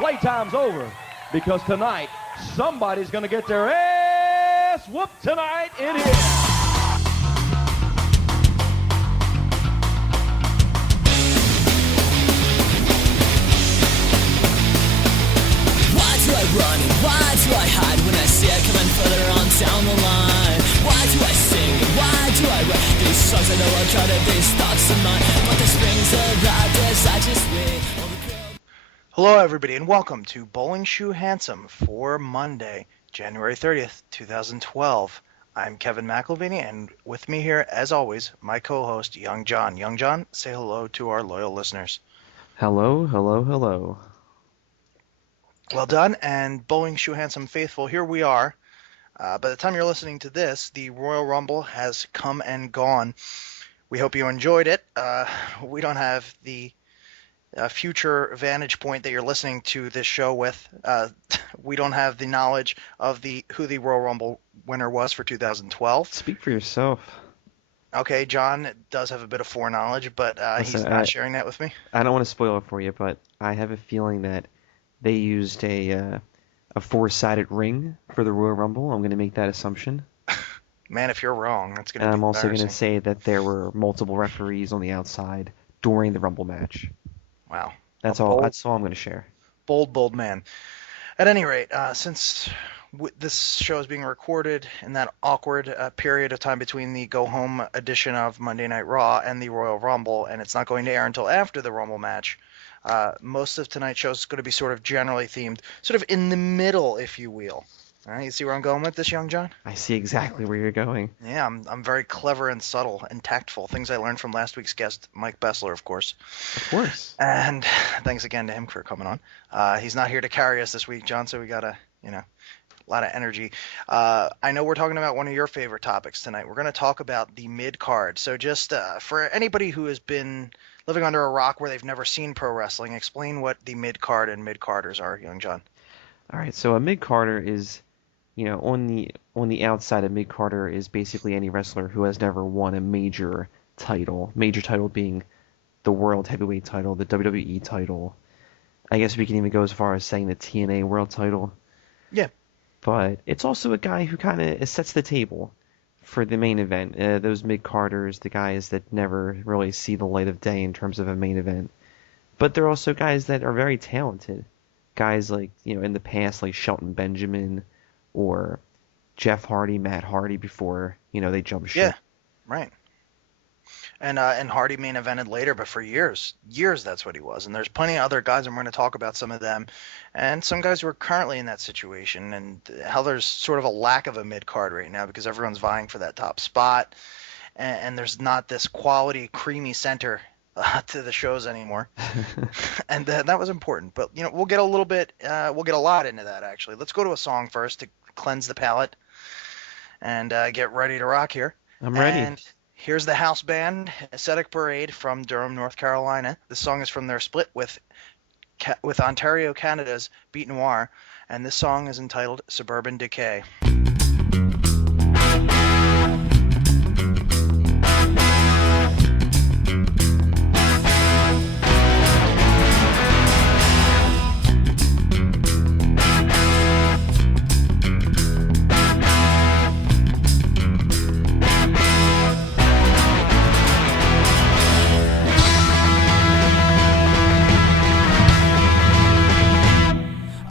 playtime's over, because tonight somebody's going to get their ass whooped tonight in here. Why do I run and why do I hide when I see it coming further on down the line? Why do I sing and why do I write these songs? I know I've tried to these thoughts of mine, but the springs arrived as I just wait. Hello everybody and welcome to Bowling Shoe Handsome for Monday, January 30th, 2012. I'm Kevin McElvaney, and with me here, as always, my co-host, Young John. Young John, say hello to our loyal listeners. Hello, hello, hello. Well done, and Bowling Shoe Handsome faithful, here we are. By the time you're listening to this, the Royal Rumble has come and gone. We hope you enjoyed it. We don't have the future vantage point that you're listening to this show with. We don't have the knowledge of who the Royal Rumble winner was for 2012. Speak for yourself. Okay, John does have a bit of foreknowledge, but he's not sharing that with me. I don't want to spoil it for you, but I have a feeling that they used a four-sided ring for the Royal Rumble. I'm going to make that assumption. Man, if you're wrong, that's going to be And I'm also going to embarrassing. say that there were multiple referees on the outside during the Rumble match. Wow. That's all I'm going to share. Bold man. At any rate, since this show is being recorded in that awkward period of time between the go-home edition of Monday Night Raw and the Royal Rumble, and it's not going to air until after the Rumble match, most of tonight's show is going to be sort of generally themed, sort of in the middle, if you will. All right, you see where I'm going with this, Young John? I see exactly where you're going. Yeah, I'm very clever and subtle and tactful. Things I learned from last week's guest, Mike Bessler, of course. Of course. And thanks again to him for coming on. He's not here to carry us this week, John, so we got a lot of energy. I know we're talking about one of your favorite topics tonight. We're going to talk about the mid-card. So just for anybody who has been living under a rock where they've never seen pro wrestling, explain what the mid-card and mid-carders are, Young John. All right, so a mid-carder is, on the outside, a mid-carder is basically any wrestler who has never won a major title. Major title being the World Heavyweight title, the WWE title. I guess we can even go as far as saying the TNA World title. Yeah. But it's also a guy who kind of sets the table for the main event. Those mid-carders, the guys that never really see the light of day in terms of a main event. But they're also guys that are very talented. Guys like, in the past, like Shelton Benjamin or Jeff Hardy, Matt Hardy before, they jumped ship. Yeah, right. And Hardy main evented later, but for years that's what he was. And there's plenty of other guys, and we're going to talk about some of them. And some guys who are currently in that situation, and how there's sort of a lack of a mid-card right now because everyone's vying for that top spot. And there's not this quality, creamy center to the shows anymore. And that was important. But, we'll get a lot into that, actually. Let's go to a song first to cleanse the palate and get ready to rock here. I'm ready. And here's the house band, Ascetic Parade from Durham, North Carolina. This song is from their split with Ontario, Canada's Beat Noir, and this song is entitled Suburban Decay.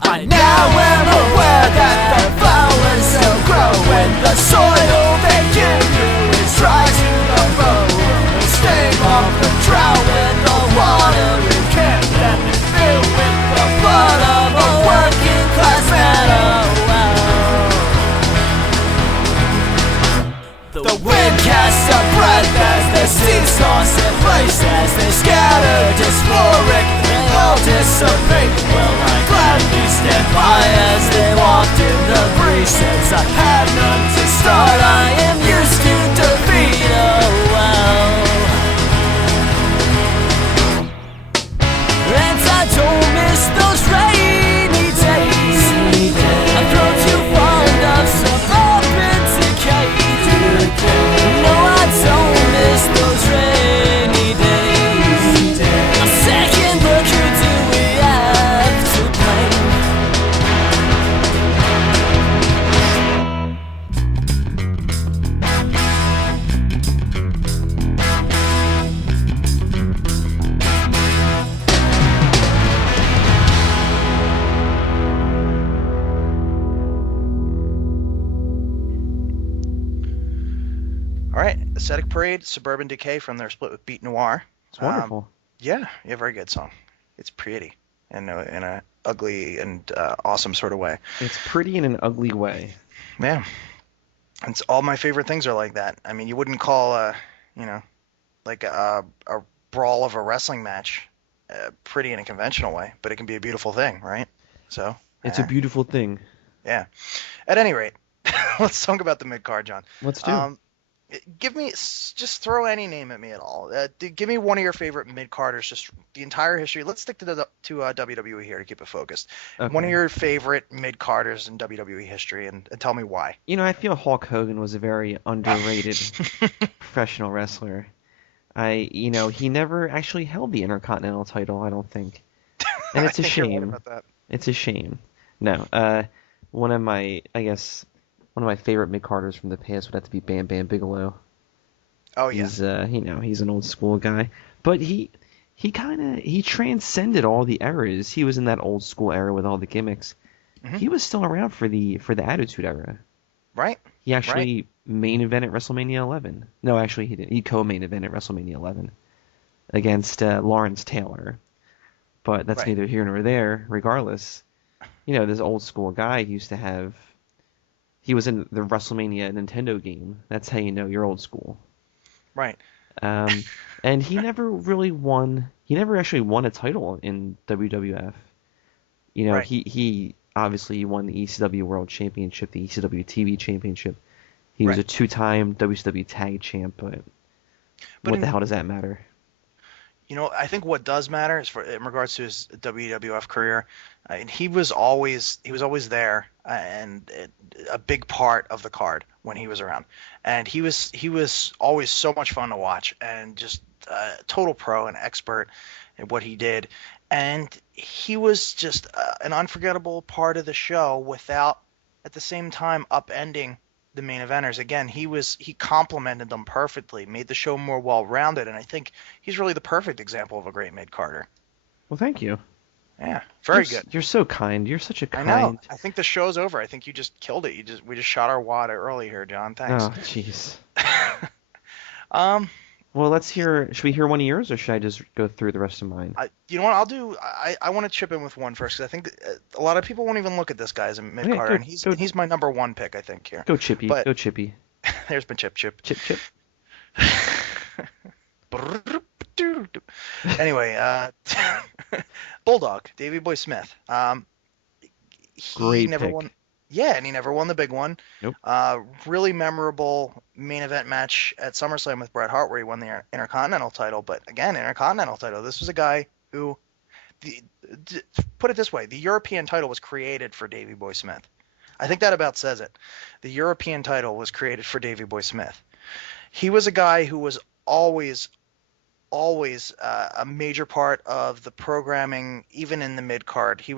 I now am aware that the flowers still grow when the soil they give you is dry to the bone. The sting of the drought when the water in camp can be filled with the blood of a working class man. The wind casts a breath as the seeds toss in place as they scatter dysphoric, they all dissipate. Well, I gladly stand by as they walked in the breeze. Since I had none to start, I am used to defeat. Oh well. And I don't miss those rainy days. I've grown too fond of suburban decay. No, I don't miss those rainy days. A second look, who do we have to blame? Ascetic Parade, Suburban Decay from their split with Beat Noir. It's wonderful. Yeah, very good song. It's pretty in a ugly and awesome sort of way. It's pretty in an ugly way. Yeah, it's all my favorite things are like that. I mean, you wouldn't call like a brawl of a wrestling match pretty in a conventional way, but it can be a beautiful thing, right? So It's a beautiful thing. yeah. At any rate, let's talk about the mid-card, John. Let's do. Just throw any name at me at all. Give me one of your favorite mid-carders, just the entire history. Let's stick to WWE here to keep it focused. Okay. One of your favorite mid-carders in WWE history, and tell me why. I feel Hulk Hogan was a very underrated professional wrestler. He never actually held the Intercontinental title, I don't think. And it's a shame. You're right about that. It's a shame. No, one of my favorite mid-carders from the past would have to be Bam Bam Bigelow. Oh yeah. He's an old school guy, but he transcended all the eras. He was in that old school era with all the gimmicks. Mm-hmm. He was still around for the Attitude Era. Right. He actually main evented WrestleMania 11. No, actually he didn't. He co-main evented WrestleMania 11 against Lawrence Taylor. But that's neither here nor there. Regardless, this old school guy used to have. He was in the WrestleMania Nintendo game. That's how you know you're old school. Right. And he never really won. He never actually won a title in WWF. He obviously won the ECW World Championship, the ECW TV Championship. He was a 2-time WCW Tag Champ, but what the hell does that matter? I think what does matter is in regards to his WWF career, and he was always there and a big part of the card when he was around, and he was always so much fun to watch and just a total pro and expert in what he did, and he was just an unforgettable part of the show without at the same time upending the main eventers. Again, he complemented them perfectly, made the show more well-rounded, and I think he's really the perfect example of a great mid-carder. Well, thank you. Yeah, very good. You're so kind. You're such a kind. I know. I think the show's over. I think you just killed it. We just shot our wad early here, John. Thanks. Oh, jeez. Um, Well, let's hear. Should we hear one of yours, or should I just go through the rest of mine? You know what? I'll do. I want to chip in with one first because I think a lot of people won't even look at this guy as a mid-carder, and he's my number one pick, I think, here. Go Chippy. But, go Chippy. There's my chip. Chip. Anyway, Bulldog, Davey Boy Smith. Great never pick. won. Yeah, and he never won the big one. Nope. Really memorable main event match at SummerSlam with Bret Hart where he won the Intercontinental title. But again, Intercontinental title. This was a guy who, put it this way, the European title was created for Davey Boy Smith. I think that about says it. The European title was created for Davey Boy Smith. He was a guy who was always a major part of the programming, even in the mid card. He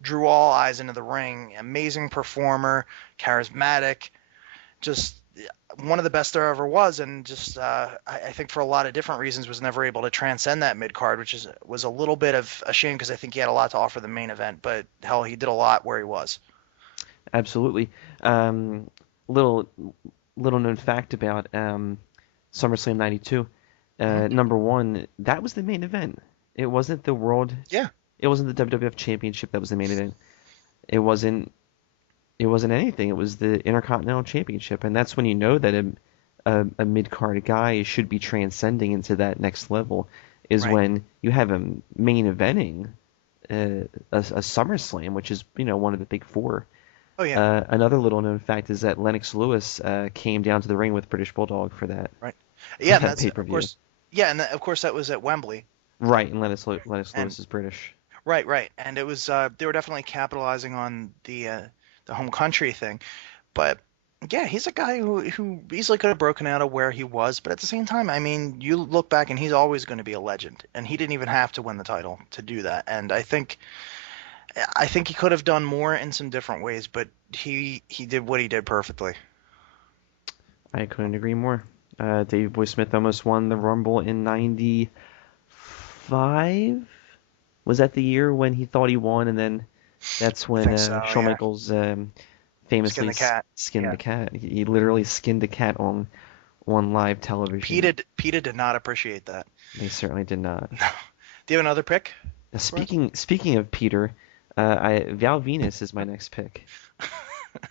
drew all eyes into the ring. Amazing performer, charismatic, just one of the best there ever was, and just I think for a lot of different reasons was never able to transcend that mid card, which was a little bit of a shame because I think he had a lot to offer the main event. But hell, he did a lot where he was. Absolutely. Little known fact about SummerSlam '92. Number one, that was the main event. It wasn't the world. Yeah. It wasn't the WWF Championship that was the main event. It wasn't anything. It was the Intercontinental Championship, and that's when you know that a mid-card guy should be transcending into that next level. Is when you have him main eventing a SummerSlam, which is one of the big four. Oh yeah. Another little known fact is that Lennox Lewis came down to the ring with British Bulldog for that. Right. Yeah, that that's pay-per-view. of course. Yeah, and of course that was at Wembley. Right, and Lennox Lewis is British. Right, and it was they were definitely capitalizing on the home country thing, but yeah, he's a guy who easily could have broken out of where he was, but at the same time, I mean, you look back and he's always going to be a legend, and he didn't even have to win the title to do that, and I think he could have done more in some different ways, but he did what he did perfectly. I couldn't agree more. Davey Boy Smith almost won the Rumble in '95. Was that the year when he thought he won, and then that's when Shawn Michaels famously skinned the cat. He literally skinned the cat on on live television. PETA did not appreciate that. They certainly did not. Do you have another pick? Now, speaking of Peter, Val Venus is my next pick,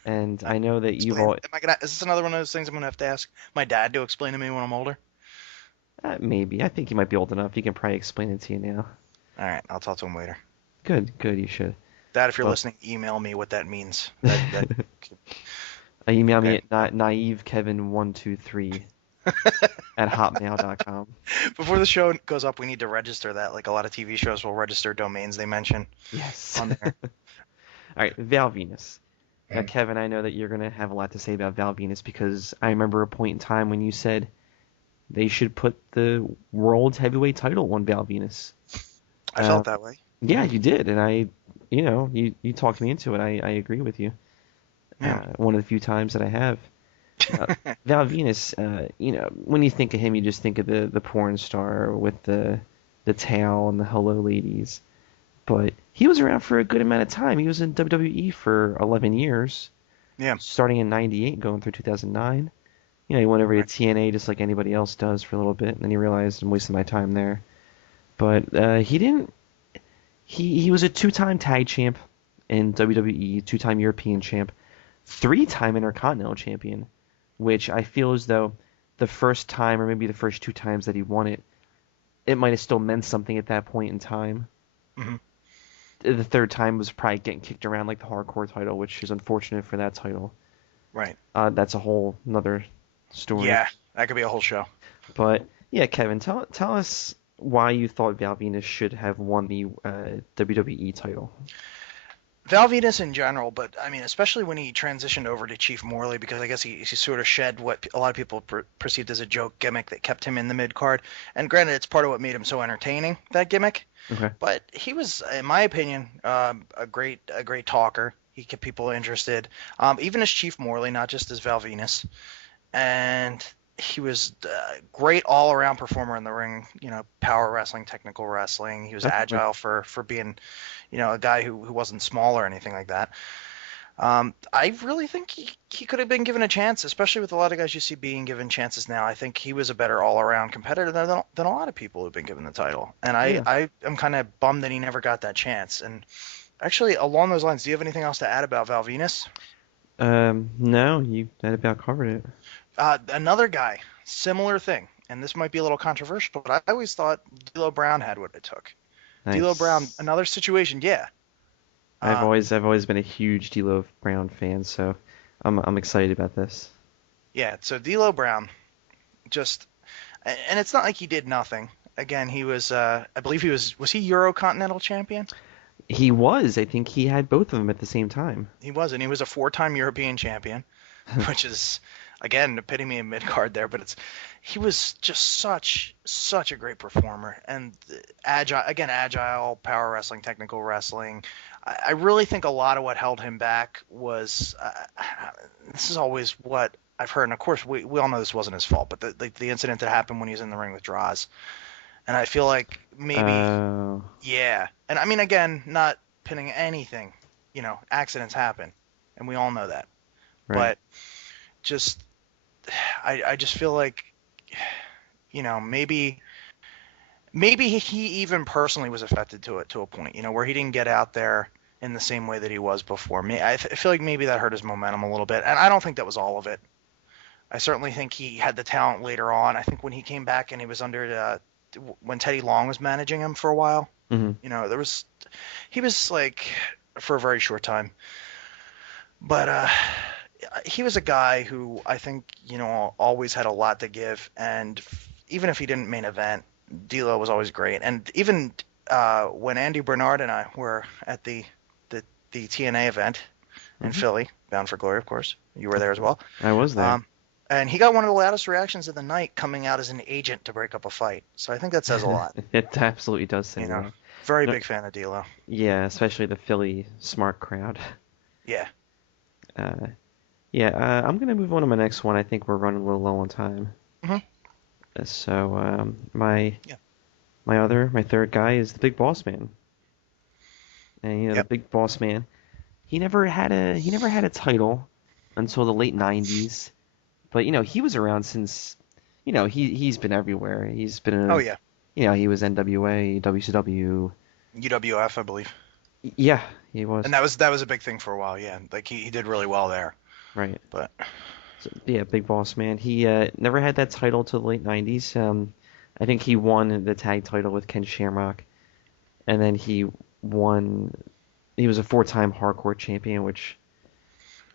and I know that you've all Is this another one of those things I'm gonna have to ask my dad to explain to me when I'm older? maybe. I think you might be old enough. He can probably explain it to you now. All right, I'll talk to him later. Good. You should. Dad, if you're Well- listening, email me what that means. Email me Okay. at naivekevin123 at hotmail.com. Before the show goes up, we need to register that. Like a lot of TV shows will register domains they mention Yes. on there. All right, Val Venus. Now, Kevin, I know that you're going to have a lot to say about Val Venus because I remember a point in time when you said they should put the world heavyweight title on Val Venus. I felt that way. Yeah, you did, and you talked me into it. I agree with you. Yeah. One of the few times that I have. Val Venus, when you think of him, you just think of the porn star with the tail and the hello ladies. But he was around for a good amount of time. He was in WWE for 11 years. Yeah. Starting in 98, going through 2009. He went over to TNA just like anybody else does for a little bit, and then he realized I'm wasting my time there. But he didn't. He was a 2-time tag champ in WWE, 2-time European champ, 3-time Intercontinental champion, which I feel as though the first time, or maybe the first 2 times that he won it, it might have still meant something at that point in time. Mm-hmm. The third time was probably getting kicked around like the hardcore title, which is unfortunate for that title. Right. That's a whole another story. Yeah, that could be a whole show. But yeah, Kevin, tell us why you thought Val Venus should have won the WWE title. Val Venus in general, but I mean, especially when he transitioned over to Chief Morley, because I guess he sort of shed what a lot of people perceived as a joke gimmick that kept him in the mid card. And granted, it's part of what made him so entertaining, that gimmick. Okay. But he was, in my opinion, a great talker. He kept people interested, even as Chief Morley, not just as Val Venus. And he was a great all-around performer in the ring. Power wrestling, technical wrestling. He was Definitely. agile for being, a guy who wasn't small or anything like that. I really think he could have been given a chance, especially with a lot of guys you see being given chances now. I think he was a better all-around competitor than a lot of people who've been given the title. And I am kind of bummed that he never got that chance. And actually, along those lines, do you have anything else to add about Val Venus? No, that about covered it. Another guy, similar thing, and this might be a little controversial, but I always thought D'Lo Brown had what it took. Nice. D'Lo Brown, another situation, yeah. I've always been a huge D'Lo Brown fan, so I'm excited about this. Yeah, so D'Lo Brown, and it's not like he did nothing. Again, he was, I believe was he Eurocontinental champion? He was. I think he had both of them at the same time. He was, and he was a 4-time European champion, which is, again, epitome of mid-card there, but he was just such a great performer, and agile, power wrestling, technical wrestling. I really think a lot of what held him back was, this is always what I've heard, and of course we all know this wasn't his fault, but the incident that happened when he was in the ring with Droz. And I feel like maybe, yeah. And I mean, again, not pinning anything, accidents happen, and we all know that. Right. But I just feel like, maybe he even personally was affected to a point, where he didn't get out there in the same way that he was before. I feel like maybe that hurt his momentum a little bit, and I don't think that was all of it. I certainly think he had the talent later on. I think when he came back and he was under when Teddy Long was managing him for a while, Mm-hmm. he was like for a very short time, but he was a guy who I think always had a lot to give, and even if he didn't main event, D'Lo was always great. And even when Andy Bernard and I were at the TNA event in Philly, Bound for Glory, of course, you were there as well. I was there. And he got one of the loudest reactions of the night, coming out as an agent to break up a fight. So I think that says a lot. It absolutely does say that. Very big fan of D'Lo. Yeah, especially the Philly smart crowd. Yeah. I'm going to move on to my next one. I think we're running a little low on time. Mm-hmm. So my third guy is the Big Boss Man. And the Big Boss Man, he never had a title until the late 90s. But he was around since he's been everywhere. He's been Oh yeah, he was NWA, WCW. UWF, I believe. Yeah, he was. And that was a big thing for a while. Yeah, like he did really well there. Right. But So, yeah, Big Boss Man. He never had that title till the late 90s. I think he won the tag title with Ken Shamrock, and then he won. He was a 4-time hardcore champion, which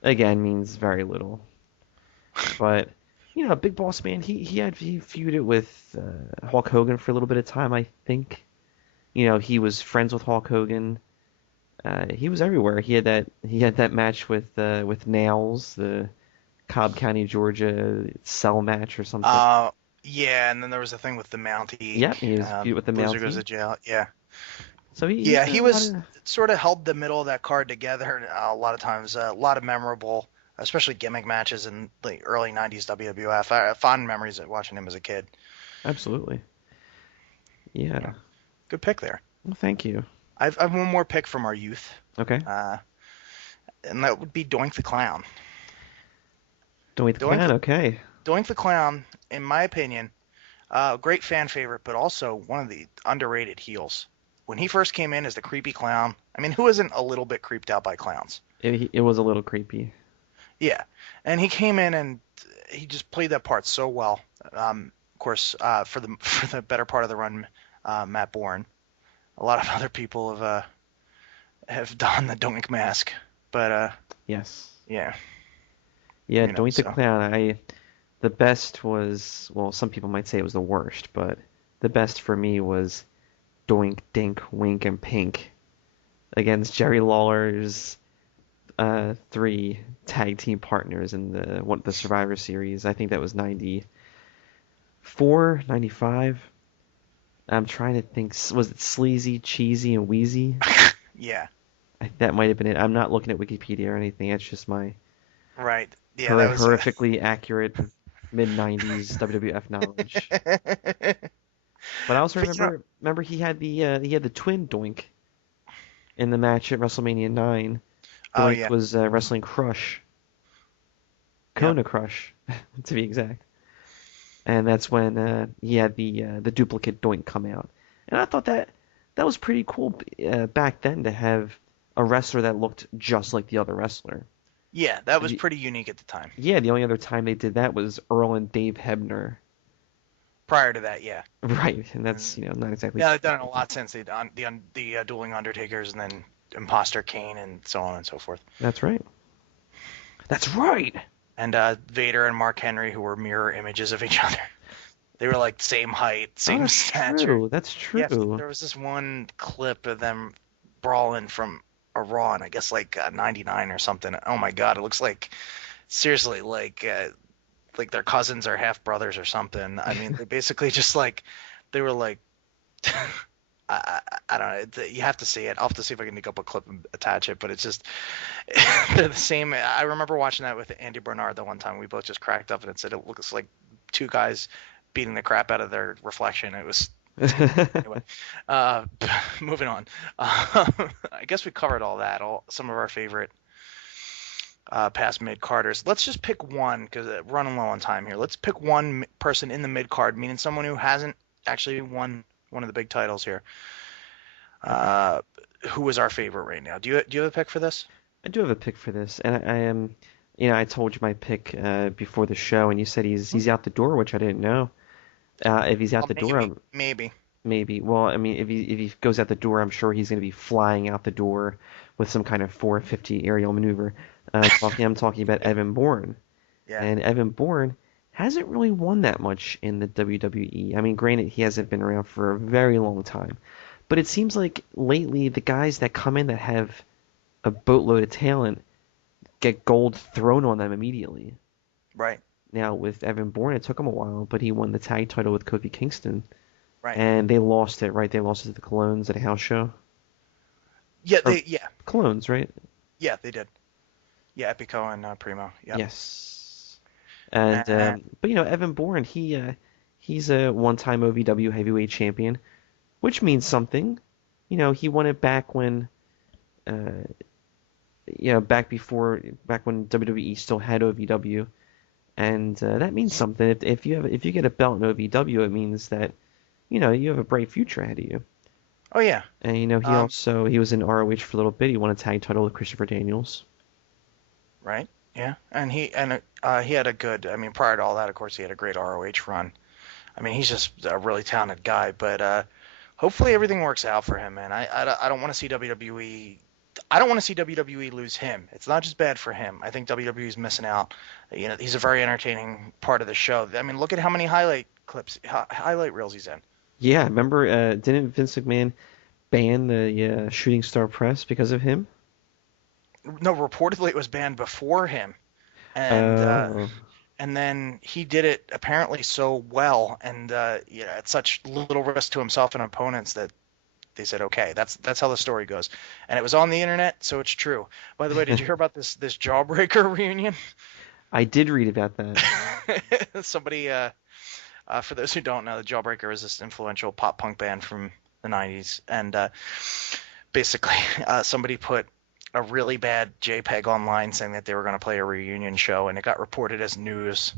again means very little. But Big Boss Man, he feuded with Hulk Hogan for a little bit of time, I think. He was friends with Hulk Hogan. He was everywhere. He had that match with Nails, the Cobb County, Georgia cell match or something. yeah, and then there was a thing with the Mountie. Yeah, he was feud with the Loser Mountie. goes to jail. Yeah. So He was sort of held the middle of that card together a lot of times. A lot of memorable, especially gimmick matches in the early '90s WWF. I have fond memories of watching him as a kid. Absolutely. Yeah. Good pick there. Well, thank you. I've one more pick from our youth, Okay. and that would be Doink the Clown. Doink the Clown. Okay. Doink the Clown, in my opinion, great fan favorite, but also one of the underrated heels. When he first came in as the creepy clown, I mean, who isn't a little bit creeped out by clowns? It was a little creepy. Yeah, and he came in and he just played that part so well. Of course, for the better part of the run, Matt Bourne. A lot of other people have donned the Doink mask, but Yes. yeah. Yeah, You know, Doink the so. Clown. The best was, well, some people might say it was the worst, but the best for me was Doink, Dink, Wink, and Pink against Jerry Lawler's 3 tag team partners in the Survivor Series. I think that was 94, 95. I'm trying to think. Was it Sleazy, Cheesy, and Wheezy? Yeah. That might have been it. I'm not looking at Wikipedia or anything. That's just my Right. Yeah, that was horrifically accurate mid-90s WWF knowledge. But I also remember he had the twin Doink in the match at WrestleMania 9. Oh, Doink yeah. was wrestling Crush. Kona Crush, to be exact. And that's when he had the duplicate Doink come out. And I thought that was pretty cool back then to have a wrestler that looked just like the other wrestler. Yeah, that was pretty unique at the time. Yeah, the only other time they did that was Earl and Dave Hebner. Prior to that, yeah. Right, and that's not exactly. Yeah, they've done it a lot since the dueling Undertakers and then Imposter Kane and so on and so forth. That's right. That's right. And Vader and Mark Henry, who were mirror images of each other. They were like same height, same stature. True. That's true. Yeah, there was this one clip of them brawling from a Raw, and I guess like '99 or something. Oh my God, it looks like seriously like their cousins or half brothers or something. I mean, they basically just they were like. I don't know. You have to see it. I'll have to see if I can dig up a clip and attach it. But it's just they're the same. I remember watching that with Andy Bernard the one time. We both just cracked up and it said it looks like 2 guys beating the crap out of their reflection. It was anyway. Moving on. I guess we covered all that. Some of our favorite past mid-carders. Let's just pick one because we're running low on time here. Let's pick one person in the mid-card, meaning someone who hasn't actually won one of the big titles here. Who is our favorite right now? Do you have a pick for this? I do have a pick for this, and I am, I told you my pick before the show, and you said he's out the door, which I didn't know. If he's out the door, maybe. Well, I mean, if he goes out the door, I'm sure he's going to be flying out the door with some kind of 450 aerial maneuver. I'm talking about Evan Bourne. Yeah. And Evan Bourne hasn't really won that much in the WWE. I mean, granted, he hasn't been around for a very long time. But it seems like lately the guys that come in that have a boatload of talent get gold thrown on them immediately. Right. Now, with Evan Bourne, it took him a while, but he won the tag title with Kofi Kingston. Right. And they lost it, right? They lost it to the Colognes at a house show? Yeah, Colognes, right? Yeah, they did. Yeah, Epico and Primo. Yep. Yes. And but Evan Bourne, he's a one-time OVW heavyweight champion, which means something. He won it back when back when WWE still had OVW. and that means something. If you get a belt in OVW, it means that you have a bright future ahead of you. Oh yeah. And he was in ROH for a little bit. He won a tag title with Christopher Daniels. Right. Yeah. And he had a good. I mean, prior to all that, of course, he had a great ROH run. I mean, he's just a really talented guy. But hopefully everything works out for him, man. I don't want to see WWE. I don't want to see WWE lose him. It's not just bad for him. I think WWE's missing out. He's a very entertaining part of the show. I mean, look at how many highlight reels he's in. Yeah, remember, didn't Vince McMahon ban the Shooting Star Press because of him? No, reportedly it was banned before him, and then he did it apparently so well, and at such little risk to himself and opponents that they said, okay, that's how the story goes, and it was on the internet, so it's true. By the way, did you hear about this Jawbreaker reunion? I did read about that. Somebody, for those who don't know, the Jawbreaker is this influential pop punk band from the 90s, and basically somebody put a really bad JPEG online saying that they were going to play a reunion show, and it got reported as news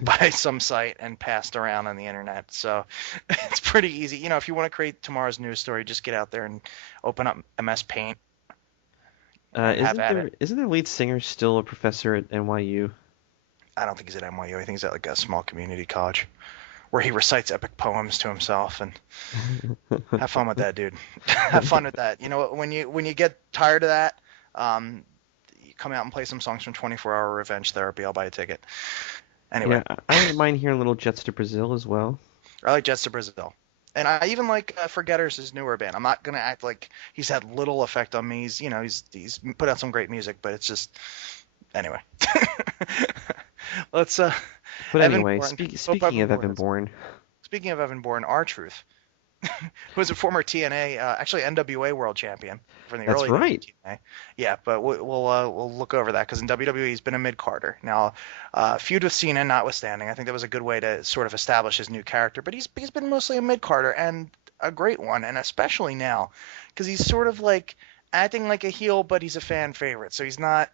by some site and passed around on the internet. So it's pretty easy. If you want to create tomorrow's news story, just get out there and open up MS Paint. Isn't their lead singer still a professor at NYU? I don't think he's at NYU. I think he's at like a small community college where he recites epic poems to himself, and have fun with that, dude. Have fun with that. When you get tired of that, you come out and play some songs from 24-Hour Revenge Therapy. I'll buy a ticket. Anyway. Yeah, I wouldn't mind hearing little Jets to Brazil as well. I like Jets to Brazil. And I even like Forgetters, his newer band. I'm not going to act like he's had little effect on me. He's put out some great music, but it's just... Anyway. Let's... But anyway, speaking of Evan Bourne... Speaking of Evan Bourne, R-Truth, who was a former TNA, actually NWA World Champion from the early right. TNA. Yeah, but we'll look over that because in WWE he's been a mid-carder. Now, feud with Cena notwithstanding, I think that was a good way to sort of establish his new character. But he's been mostly a mid-carder and a great one, and especially now because he's sort of like acting like a heel, but he's a fan favorite. So he's not.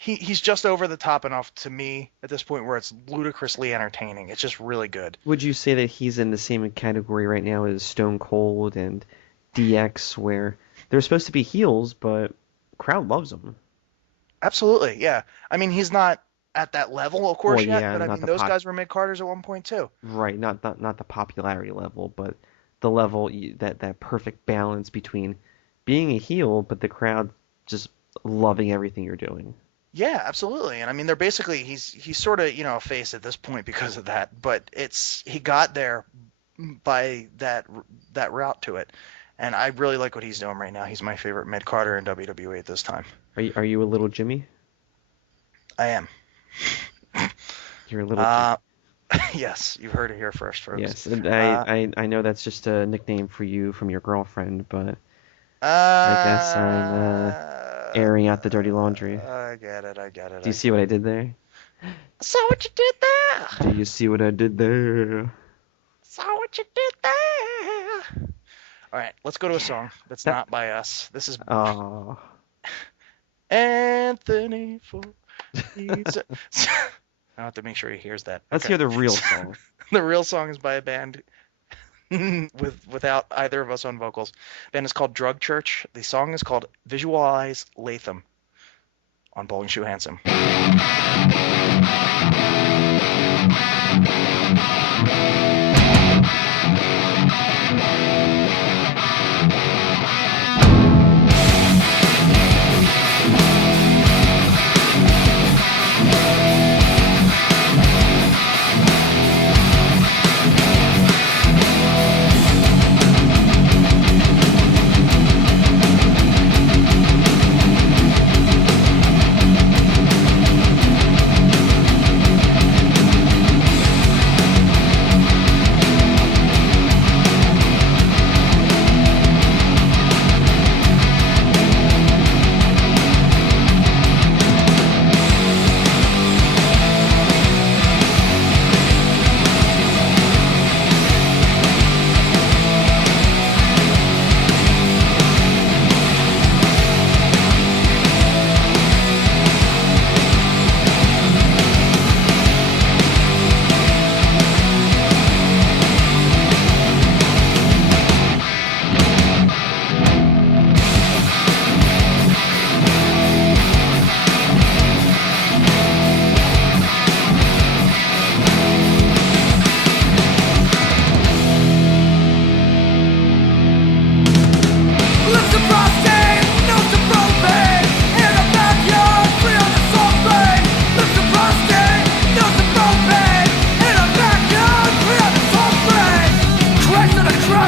He's just over the top enough to me at this point where it's ludicrously entertaining. It's just really good. Would you say that he's in the same category right now as Stone Cold and DX, where they're supposed to be heels, but crowd loves them? Absolutely, yeah. I mean, he's not at that level, of course, yet, but I mean, those guys were mid-carders at one point too. Right, not the popularity level, but the level that perfect balance between being a heel, but the crowd just loving everything you're doing. Yeah, absolutely. And I mean, they're basically he's sort of a face at this point because of that, but he got there by that route to it, and I really like what he's doing right now. He's my favorite mid-carder in WWE at this time. Are you a little Jimmy? I am. You're a little Jimmy. Yes, you've heard it here first, folks. Yes, and I know that's just a nickname for you from your girlfriend, but I guess I'm airing out the dirty laundry. I get it. Do you see what I did there? Saw what you did there. Do you see what I did there? Saw what you did there. All right, let's go to a song that's not by us. This is Anthony for Pizza. I have to make sure he hears that. Let's hear the real song. The real song is by a band without either of us on vocals. The band is called Drug Church. The song is called Visualize Latham on Bowling Shoe Handsome.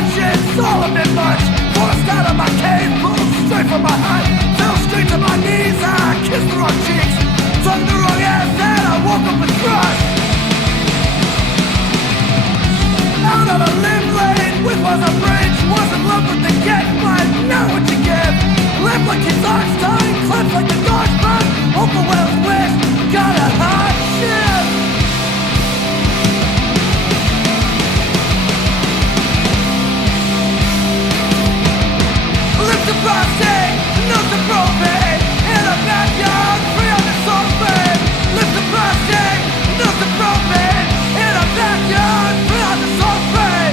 conscience, all of it much. Forced out of my cave, pulled straight from my heart. Fell straight to my knees, I kissed the wrong cheeks. Tongue the wrong ass, and I woke up with crush. Out on a limb lane, with was a bridge. Was in love with the get, but now what you give. Live like his ox tongue, clips like the dog's butt. Overwhelmed wish, got a hot shit. Live to prostate, nose to propane. In a backyard, free on the salt bay. Live to prostate, nose to propane. In a backyard, free on the salt bay.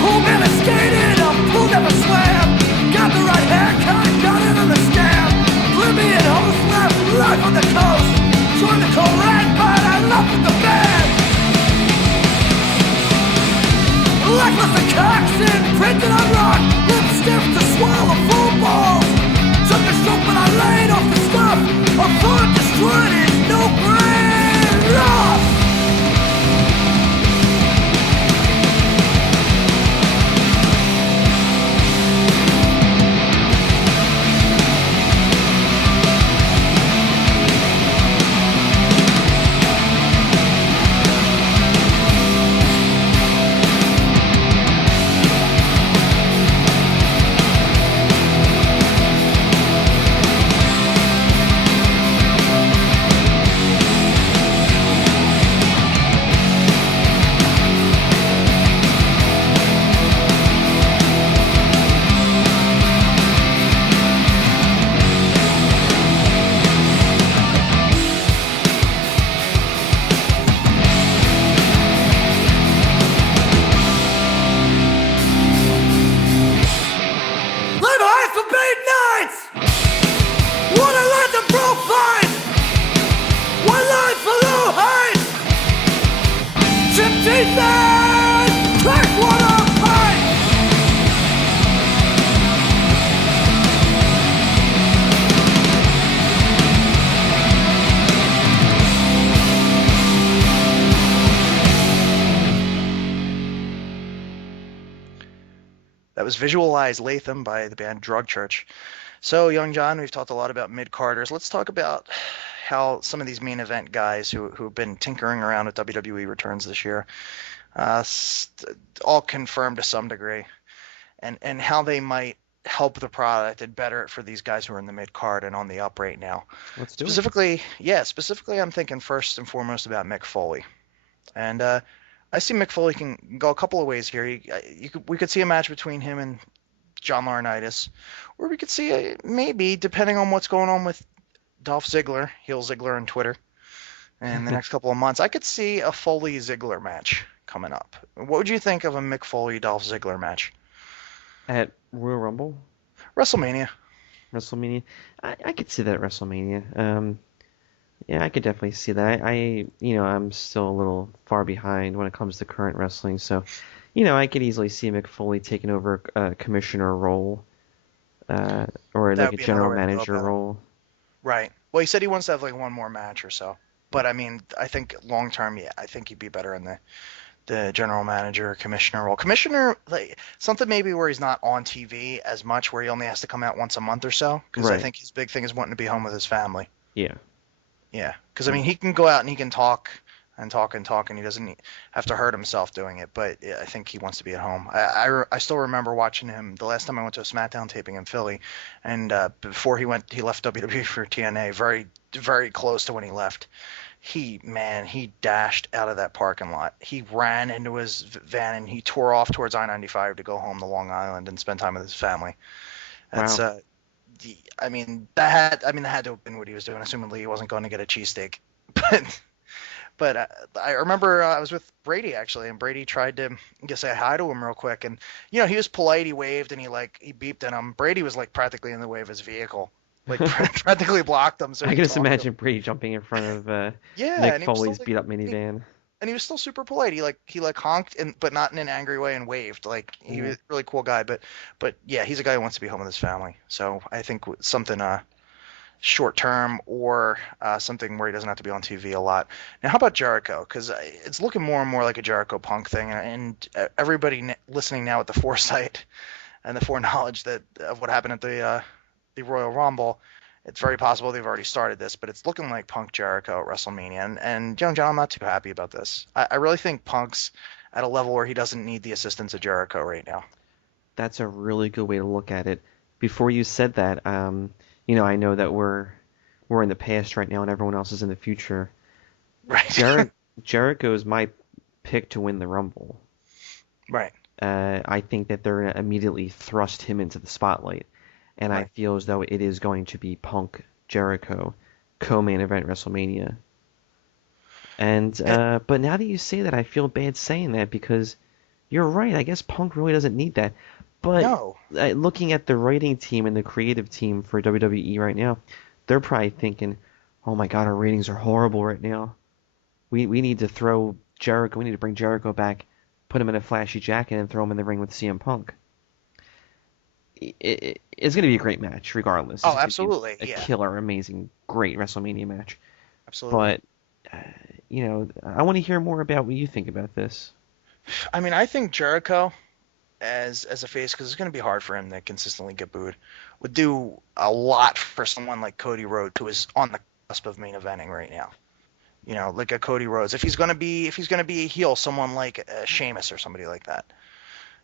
Pool never skated, a pool never swam. Got the right haircut, got in on the scam. Plebeian host left, life on the coast. Joined the cold rat, but I left with the band. Lackluster coxswain, printed on rock. Lips stiff to swallow full balls. Took a stroke but I laid off the stuff. A thought destroyed is no brain lost. That was Visualize Latham by the band Drug Church. So, Young John, we've talked a lot about Midcarders. Let's talk about how some of these main event guys who've been tinkering around with WWE returns this year, all confirmed to some degree, and how they might help the product and better it for these guys who are in the mid-card and on the up right now. Let's do Specifically, I'm thinking first and foremost about Mick Foley. And I see Mick Foley can go a couple of ways here. We could see a match between him and John Laurinaitis, or we could see maybe, depending on what's going on with Dolph Ziggler, heel Ziggler on Twitter, in the next couple of months, I could see a Foley Ziggler match coming up. What would you think of a Mick Foley Dolph Ziggler match At Royal Rumble? WrestleMania? I could see that at WrestleMania. Yeah, I could definitely see that. I'm still a little far behind when it comes to current wrestling, so, I could easily see Mick Foley taking over a commissioner role, or like a general manager role. Right. Well, he said he wants to have like one more match or so, but I mean, I think long term, I think he'd be better in the general manager or commissioner role. Commissioner, like something maybe where he's not on TV as much, where he only has to come out once a month or so, because I think his big thing is wanting to be home with his family. Yeah. Yeah, because I mean, he can go out and he can talk and talk and talk, and he doesn't have to hurt himself doing it. But I think he wants to be at home. I still remember watching him the last time I went to a SmackDown taping in Philly, and before he left WWE for TNA, very very close to when he left. He dashed out of that parking lot. He ran into his van and he tore off towards I-95 to go home to Long Island and spend time with his family. That's wow. That had to have been what he was doing. Assumedly, he wasn't going to get a cheesesteak. But I remember I was with Brady actually, and Brady tried to say hi to him real quick, and he was polite. He waved and he beeped at him. Brady was like practically in the way of his vehicle, like practically blocked him. So I can just imagine Brady jumping in front of Mick Foley's beat up minivan. And he was still super polite. He honked, but not in an angry way, and waved. Like he was a really cool guy. But yeah, he's a guy who wants to be home with his family. So I think something short term, or something where he doesn't have to be on TV a lot. Now, how about Jericho? Because it's looking more and more like a Jericho Punk thing, and everybody listening now with the foresight and the foreknowledge of what happened at the Royal Rumble, it's very possible they've already started this, but it's looking like Punk Jericho at WrestleMania. And John, I'm not too happy about this. I really think Punk's at a level where he doesn't need the assistance of Jericho right now. That's a really good way to look at it. Before you said that, I know that we're in the past right now and everyone else is in the future. Right. Jericho is my pick to win the Rumble. Right. I think that they're going to immediately thrust him into the spotlight. And Right. I feel as though it is going to be Punk Jericho co-main event WrestleMania. And but now that you say that, I feel bad saying that because you're right. I guess Punk really doesn't need that. But No. looking at the writing team and the creative team for WWE right now, they're probably thinking, "Oh my God, our ratings are horrible right now. We need to throw Jericho. We need to bring Jericho back, put him in a flashy jacket, and throw him in the ring with CM Punk." It's going to be a great match, regardless. Oh, It's gonna be absolutely. a Yeah. killer, amazing, great WrestleMania match. Absolutely. But I want to hear more about what you think about this. I mean, I think Jericho, as a face, because it's going to be hard for him to consistently get booed, would do a lot for someone like Cody Rhodes, who is on the cusp of main eventing right now. Like a Cody Rhodes. If he's going to be a heel, someone like Sheamus or somebody like that.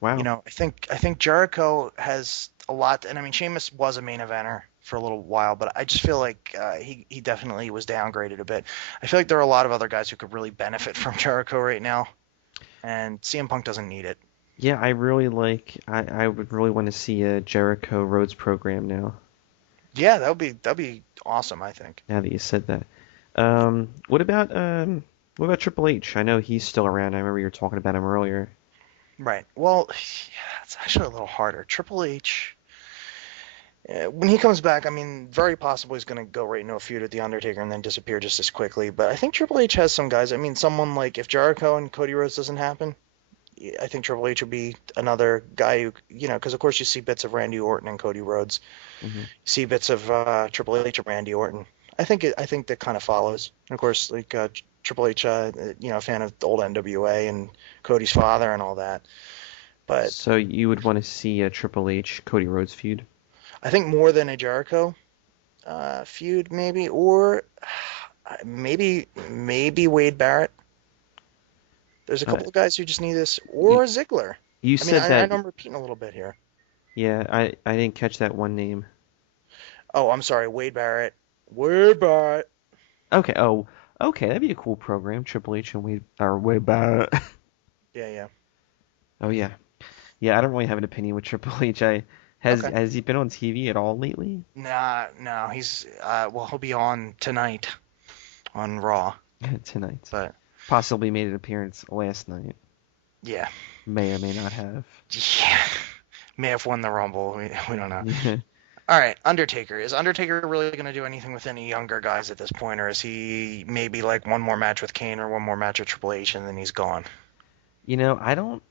Wow. I think Jericho has a lot, and I mean, Sheamus was a main eventer for a little while, but I just feel like he definitely was downgraded a bit. I feel like there are a lot of other guys who could really benefit from Jericho right now, and CM Punk doesn't need it. Yeah, I would really want to see a Jericho Rhodes program now. Yeah, that'd be awesome, I think. Now that you said that. What about Triple H? I know he's still around. I remember you were talking about him earlier. Right. Well, yeah, it's actually a little harder. Triple H, when he comes back, I mean, very possibly he's going to go right into a feud with The Undertaker and then disappear just as quickly. But I think Triple H has some guys. I mean, someone like if Jericho and Cody Rhodes doesn't happen, I think Triple H would be another guy who, because of course you see bits of Randy Orton and Cody Rhodes. Mm-hmm. You see bits of Triple H and Randy Orton. I think that kind of follows. And of course, like Triple H, a fan of the old NWA and Cody's father and all that. But So you would want to see a Triple H Cody Rhodes feud? I think more than a Jericho feud, maybe, or maybe Wade Barrett. There's a couple of guys who just need this, or Ziggler. You I mean, said that. I know I'm repeating a little bit here. Yeah, I didn't catch that one name. Oh, I'm sorry, Wade Barrett. Wade Barrett. Okay. Oh, okay. That'd be a cool program. Triple H and Wade Barrett. Yeah. Oh yeah. Yeah, I don't really have an opinion with Triple H. Has he been on TV at all lately? Nah, no, he's he'll be on tonight on Raw. Tonight. But Possibly made an appearance last night. yeah, May or may not have. yeah, may have won the Rumble. We don't know. All right, Undertaker. Is Undertaker really going to do anything with any younger guys at this point, or is he maybe like one more match with Kane or one more match with Triple H and then he's gone? I don't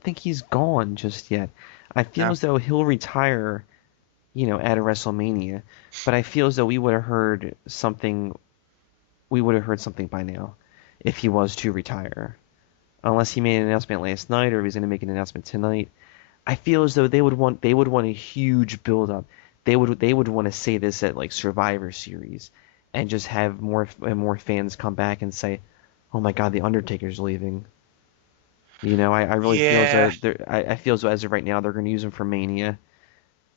think he's gone just yet. I feel as though he'll retire, at a WrestleMania, but I feel as though we would have heard something by now if he was to retire. Unless he made an announcement last night or if he's going to make an announcement tonight. I feel as though they would want a huge build up. They would want to say this at like Survivor Series and just have more fans come back and say, "Oh my God, the Undertaker's leaving." I really feel as though I feel as though as of right now they're going to use him for Mania,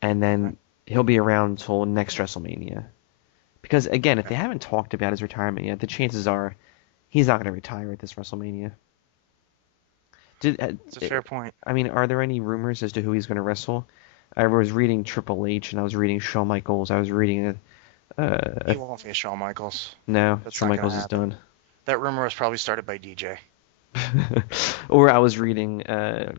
and then he'll be around until next WrestleMania. Because again, if they haven't talked about his retirement yet, the chances are he's not going to retire at this WrestleMania. It's a fair point. I mean, are there any rumors as to who he's going to wrestle? I was reading Triple H and I was reading Shawn Michaels. I was reading He won't face Shawn Michaels. No, That's Shawn not Michaels gonna is done. That rumor was probably started by DJ. Or I was reading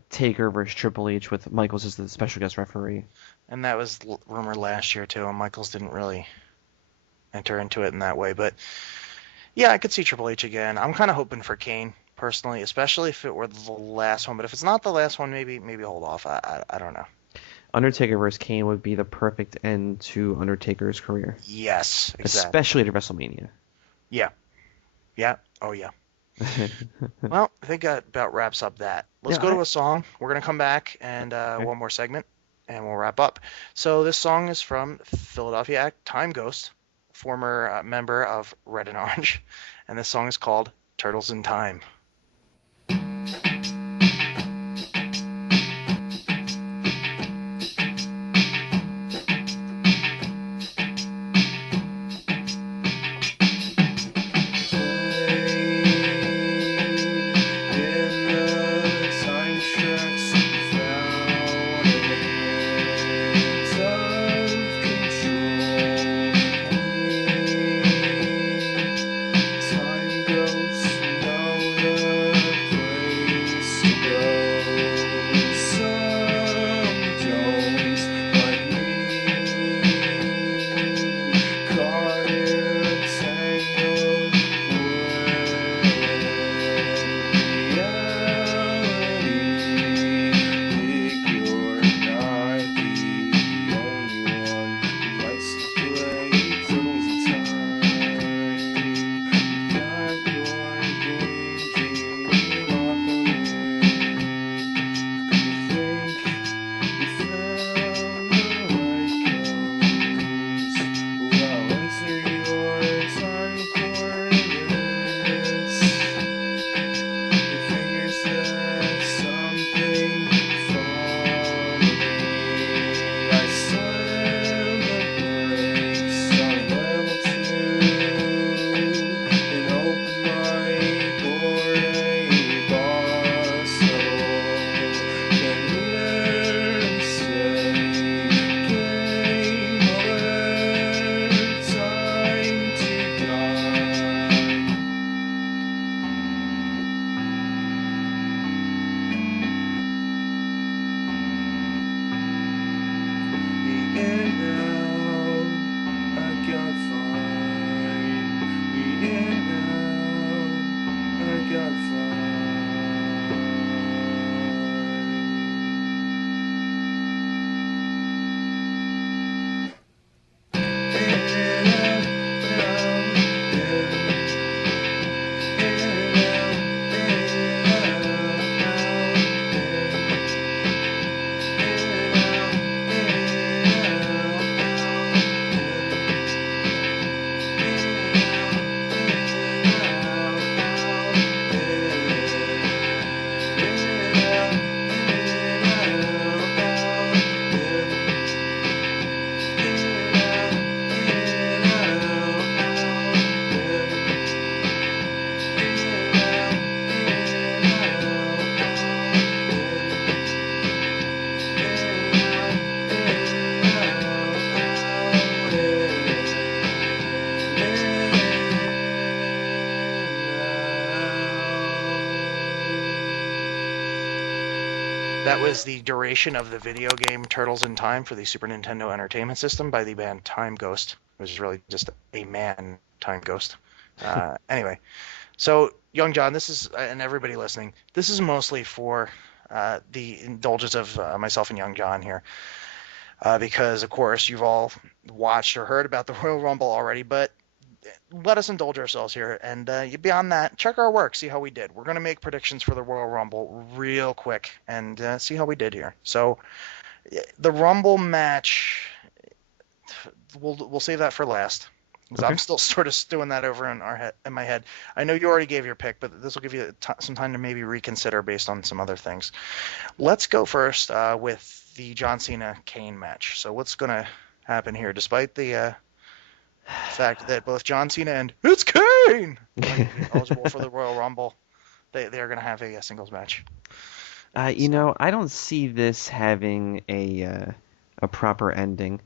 Taker versus Triple H with Michaels as the special guest referee. And that was rumored last year too, and Michaels didn't really enter into it in that way. But yeah, I could see Triple H again. I'm kind of hoping for Kane personally, especially if it were the last one. But if it's not the last one, maybe hold off. I don't know. Undertaker versus Kane would be the perfect end to Undertaker's career, Yes, exactly. especially at WrestleMania. Yeah. Yeah. Oh, yeah. Well, I think that about wraps up that. Let's go to a song. We're going to come back and one more segment, and we'll wrap up. So this song is from Philadelphia act Time Ghost, former member of Red and Orange, and this song is called Turtles in Time. That was the duration of the video game Turtles in Time for the Super Nintendo Entertainment System by the band Time Ghost, which is really just a man, Time Ghost. Anyway, so Young John, this is, and everybody listening, this is mostly for the indulgence of myself and Young John here, because, of course, you've all watched or heard about the Royal Rumble already, but let us indulge ourselves here, and beyond that, check our work, see how we did. We're going to make predictions for the Royal Rumble real quick and see how we did here. So the Rumble match, we'll save that for last, because I'm still sort of stewing that over in my head. I know you already gave your pick, but this will give you some time to maybe reconsider based on some other things. Let's go first with the John Cena-Kane match. So what's going to happen here, despite the fact that both John Cena and It's Kane are eligible for the Royal Rumble, they are going to have a singles match. You know, I don't see this having a proper ending.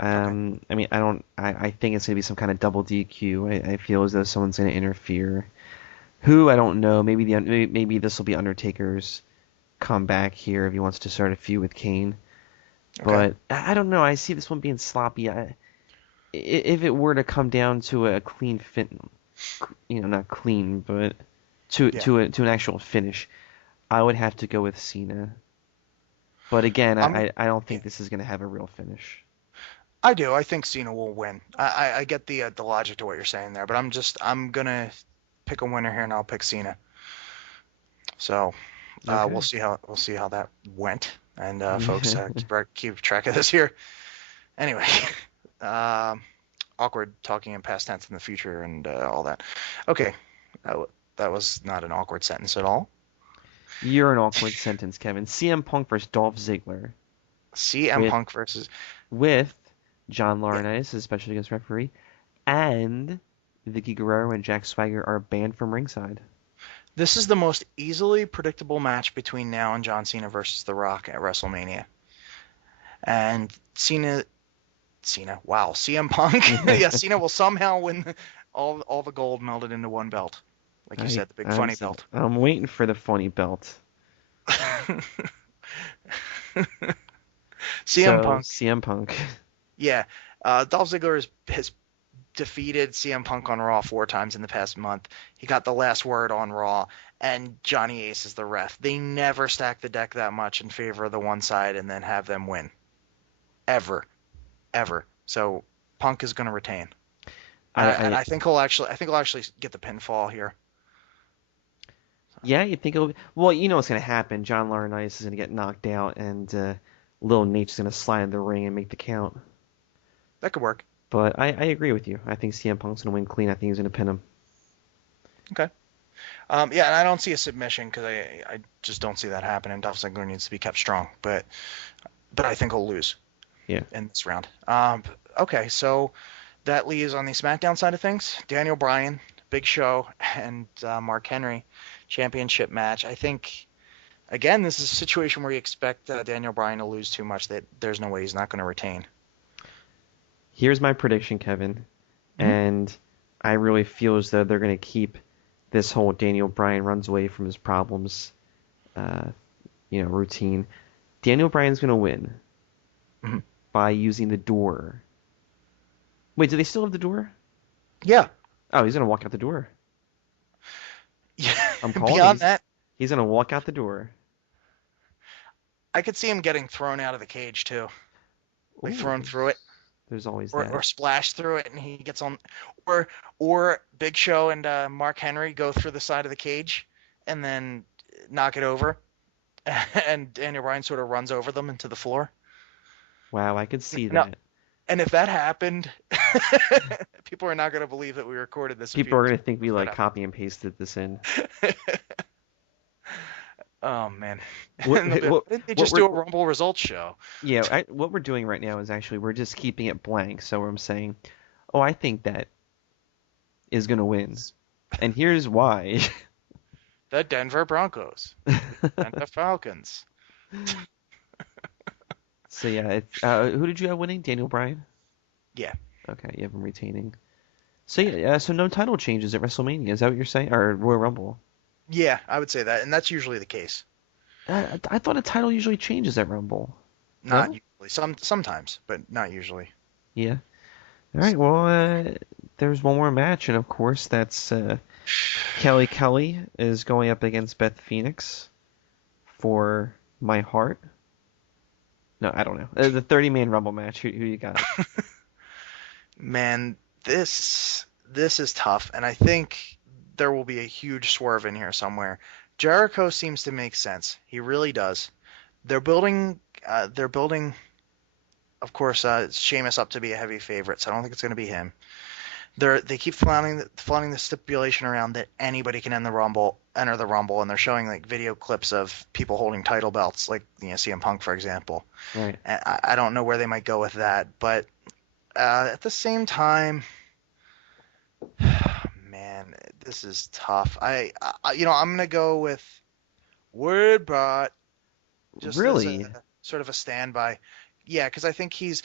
I mean, I think it's going to be some kind of double DQ. I feel as though someone's going to interfere. Who, I don't know. Maybe this will be Undertaker's comeback here if he wants to start a feud with Kane. But I don't know. I see this one being sloppy. If it were to come down to a clean fit, you know, not clean, but to an actual finish, I would have to go with Cena. But again, I'm, I don't think this is going to have a real finish. I do. I think Cena will win. I get the logic to what you're saying there, but I'm gonna pick a winner here, and I'll pick Cena. So Okay. we'll see how that went, and folks, keep track of this here. Anyway, awkward talking in past tense in the future and all that. Okay, that was not an awkward sentence at all. You're an awkward sentence, Kevin. CM Punk versus Dolph Ziggler. CM Punk versus with John Laurinaitis as special guest referee, and Vicky Guerrero and Jack Swagger are banned from ringside. This is the most easily predictable match between now and John Cena versus The Rock at WrestleMania. And CM Punk. Yeah, Cena will somehow win all the gold melded into one belt. Like you said, the big funny belt. I'm waiting for the funny belt. CM Punk. Yeah. Dolph Ziggler has defeated CM Punk on Raw 4 times in the past month. He got the last word on Raw, and Johnny Ace is the ref. They never stack the deck that much in favor of the one side and then have them win. Ever. So Punk is going to retain. And I think he'll actually get the pinfall here. Yeah, you think it'll be... Well, you know what's going to happen. John Laurinaitis is going to get knocked out, and Lil Nate's going to slide in the ring and make the count. That could work. But I agree with you. I think CM Punk's going to win clean. I think he's going to pin him. Okay. Yeah, and I don't see a submission because I just don't see that happening. Dolph Ziggler needs to be kept strong, but I think he'll lose. Yeah. In this round. Okay, so that leaves on the SmackDown side of things, Daniel Bryan, Big Show, and Mark Henry championship match. I think, again, this is a situation where you expect Daniel Bryan to lose too much that there's no way he's not going to retain. Here's my prediction, Kevin, and I really feel as though they're going to keep this whole Daniel Bryan runs away from his problems, routine. Daniel Bryan's going to win by using the door. Wait, do they still have the door? Yeah. Oh, he's going to walk out the door. Yeah. I'm calling. Beyond that, he's going to walk out the door. I could see him getting thrown out of the cage too, like thrown through it. There's always that. Or splashed through it, and he gets on. Or Big Show and Mark Henry go through the side of the cage, and then knock it over, and Daniel Bryan sort of runs over them into the floor. Wow, I could see that. And if that happened, people are not going to believe that we recorded this. People are going to think we copy and pasted this in. Oh man! They just do a Rumble results show. Yeah, what we're doing right now is actually we're just keeping it blank. So I'm saying, I think that is going to win, and here's why. The Denver Broncos and the Falcons. So yeah, who did you have winning? Daniel Bryan? Yeah. Okay, you have him retaining. So yeah, so no title changes at WrestleMania. Is that what you're saying? Or Royal Rumble? Yeah, I would say that, and that's usually the case. I thought a title usually changes at Rumble. Not usually. Sometimes, but not usually. Yeah. All right. Well, there's one more match, and of course that's Kelly is going up against Beth Phoenix for my heart. No, I don't know. The 30-man Rumble match. Who you got? Man, this is tough, and I think there will be a huge swerve in here somewhere. Jericho seems to make sense. He really does. They're building, of course, Sheamus up to be a heavy favorite, so I don't think it's going to be him. They keep flouting the stipulation around that anybody can enter the Rumble, and they're showing like video clips of people holding title belts, like CM Punk, for example. Right. And I don't know where they might go with that, but at the same time, man, this is tough. I'm gonna go with Woodbot. Just really? As sort of a standby. Yeah, because I think he's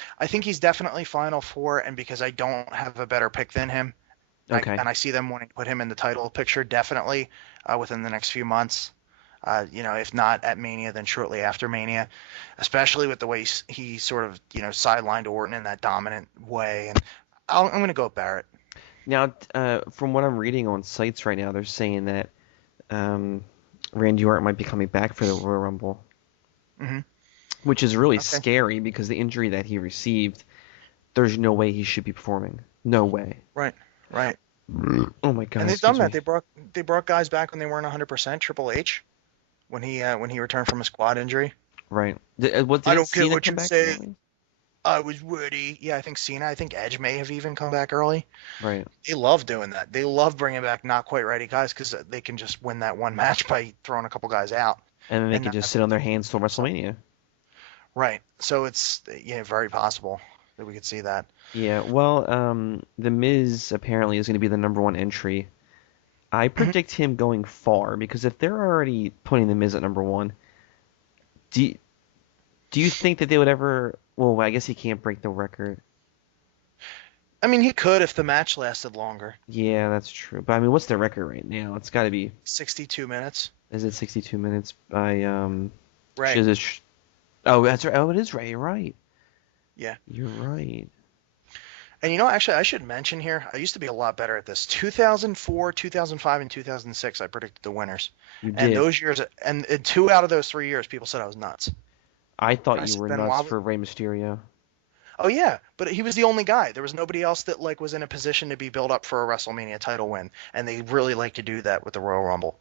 definitely Final Four, and because I don't have a better pick than him, okay. And I see them wanting to put him in the title picture definitely within the next few months. If not at Mania, then shortly after Mania, especially with the way he sort of sidelined Orton in that dominant way. And I'm going to go with Barrett. Now, from what I'm reading on sites right now, they're saying that Randy Orton might be coming back for the Royal Rumble. Mm-hmm. which is really Okay. scary because the injury that he received, there's no way he should be performing. No way. Right. Oh my God. And they've done that. excuse They brought guys back when they weren't 100%. Triple H, when he returned from a quad injury. me. Right. Did I don't care Cena what come you back say. early? I was ready. Yeah, I think Cena. I think Edge may have even come back early. Right. They love doing that. They love bringing back not quite ready guys because they can just win that one match by throwing a couple guys out. And then they And can not just sit on their hands till WrestleMania. Right. So it's very possible that we could see that. Yeah, well, The Miz apparently is going to be the number one entry. I predict him going far because if they're already putting The Miz at number one, do you think that they would ever? Well, I guess he can't break the record. I mean, he could if the match lasted longer. Yeah, that's true. But I mean, what's their record right now? It's got to be. 62 minutes. Is it 62 minutes by Right. Oh, that's right. Oh, it is right. You're right. Yeah. You're right. And actually, I should mention here, I used to be a lot better at this. 2004, 2005, and 2006, I predicted the winners. You And did. those years, and in 2 out of those 3 years, people said I was nuts. I thought I you said were Benoit nuts was- for Rey Mysterio. Oh yeah, but he was the only guy. There was nobody else that was in a position to be built up for a WrestleMania title win, and they really like to do that with the Royal Rumble.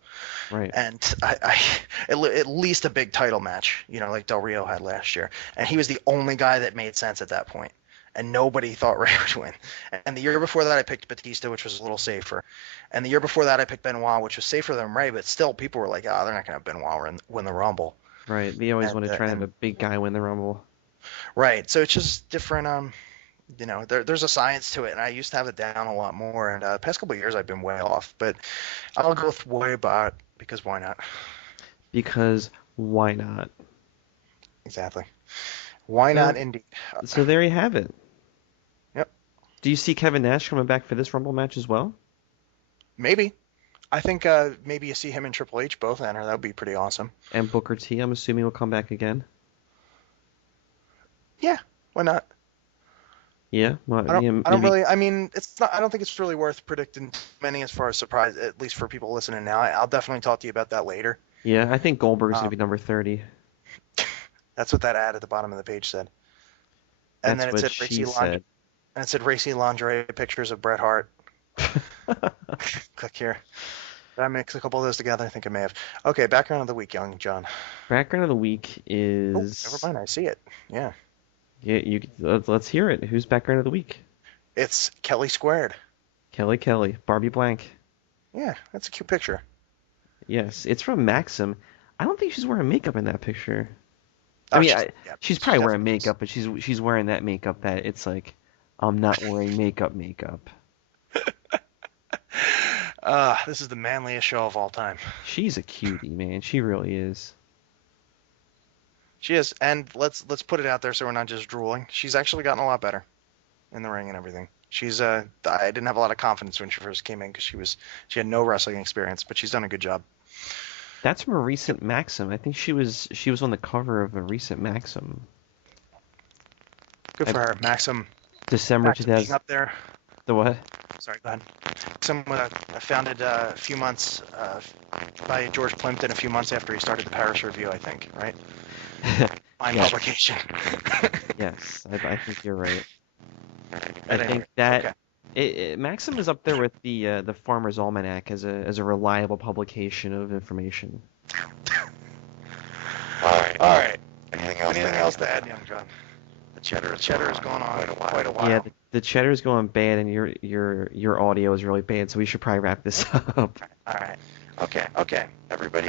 Right. And at least a big title match, like Del Rio had last year, and he was the only guy that made sense at that point. And nobody thought Ray would win. And the year before that, I picked Batista, which was a little safer. And the year before that, I picked Benoit, which was safer than Ray, but still, people were like, they're not going to have Benoit win the Rumble. Right. They always And, want to try and have and- a big guy win the Rumble. Right. So it's just different. There's a science to it, and I used to have it down a lot more. And the past couple of years, I've been way off. But I'll go with way about because why not? Because why not? Exactly. Why not, indeed? So there you have it. Yep. Do you see Kevin Nash coming back for this Rumble match as well? Maybe. I think maybe you see him and Triple H both enter. That would be pretty awesome. And Booker T, I'm assuming, will come back again. Yeah. Why not? Yeah. Well, I don't, yeah, I don't maybe- really. I mean, it's not. I don't think it's really worth predicting many as far as surprise. At least for people listening now, I'll definitely talk to you about that later. Yeah, I think Goldberg's gonna be number 30. That's what that ad at the bottom of the page said. And That's then it what said she Racy said. Lingerie. And it said Racy Lingerie pictures of Bret Hart. Click here. Did I mix a couple of those together? I think I may have. Okay, background of the week, young John. Background of the week Oh, is. never mind. I see it. Yeah. Yeah, let's hear it. Who's background of the week? It's Kelly Squared. Kelly, Barbie Blank. Yeah, that's a cute picture. Yes, it's from Maxim. I don't think she's wearing makeup in that picture. Oh, I mean, yeah, she's probably wearing definitely is. makeup, but she's wearing that makeup that it's like, I'm not wearing makeup. This is the manliest show of all time. She's a cutie, man. She really is. She is, and let's put it out there so we're not just drooling. She's actually gotten a lot better in the ring and everything. She's I didn't have a lot of confidence when she first came in because she had no wrestling experience, but she's done a good job. That's from a recent Maxim. I think she was on the cover of a recent Maxim. Good for her, Maxim. December Maxim being 2000. up there. The what? Sorry, go ahead. Maxim founded a few months by George Plimpton a few months after he started the Paris Review, I think, right? Fine Yeah. publication. Yes, I think you're right. I At any think rate, that okay. Maxim is up there with the Farmer's Almanac as a reliable publication of information. All right. Anything else to add, young John? The cheddar is going on quite a while. Yeah, the cheddar's going bad, and your audio is really bad, so we should probably wrap this up. All right. Okay. Everybody.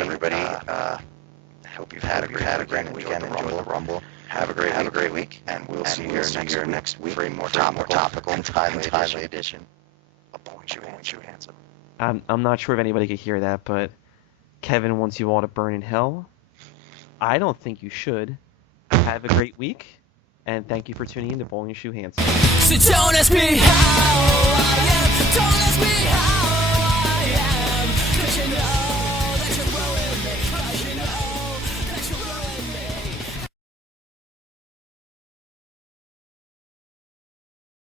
Hope you've had a great weekend. Enjoy the Rumble. Have a great week, and we'll see you here next week for a more topical and timely edition of Bowling Shoe Handsome. I'm not sure if anybody could hear that, but Kevin wants you all to burn in hell. I don't think you should. Have a great week, and thank you for tuning in to Bowling Shoe Handsome. So don't ask me how I am, don't ask me how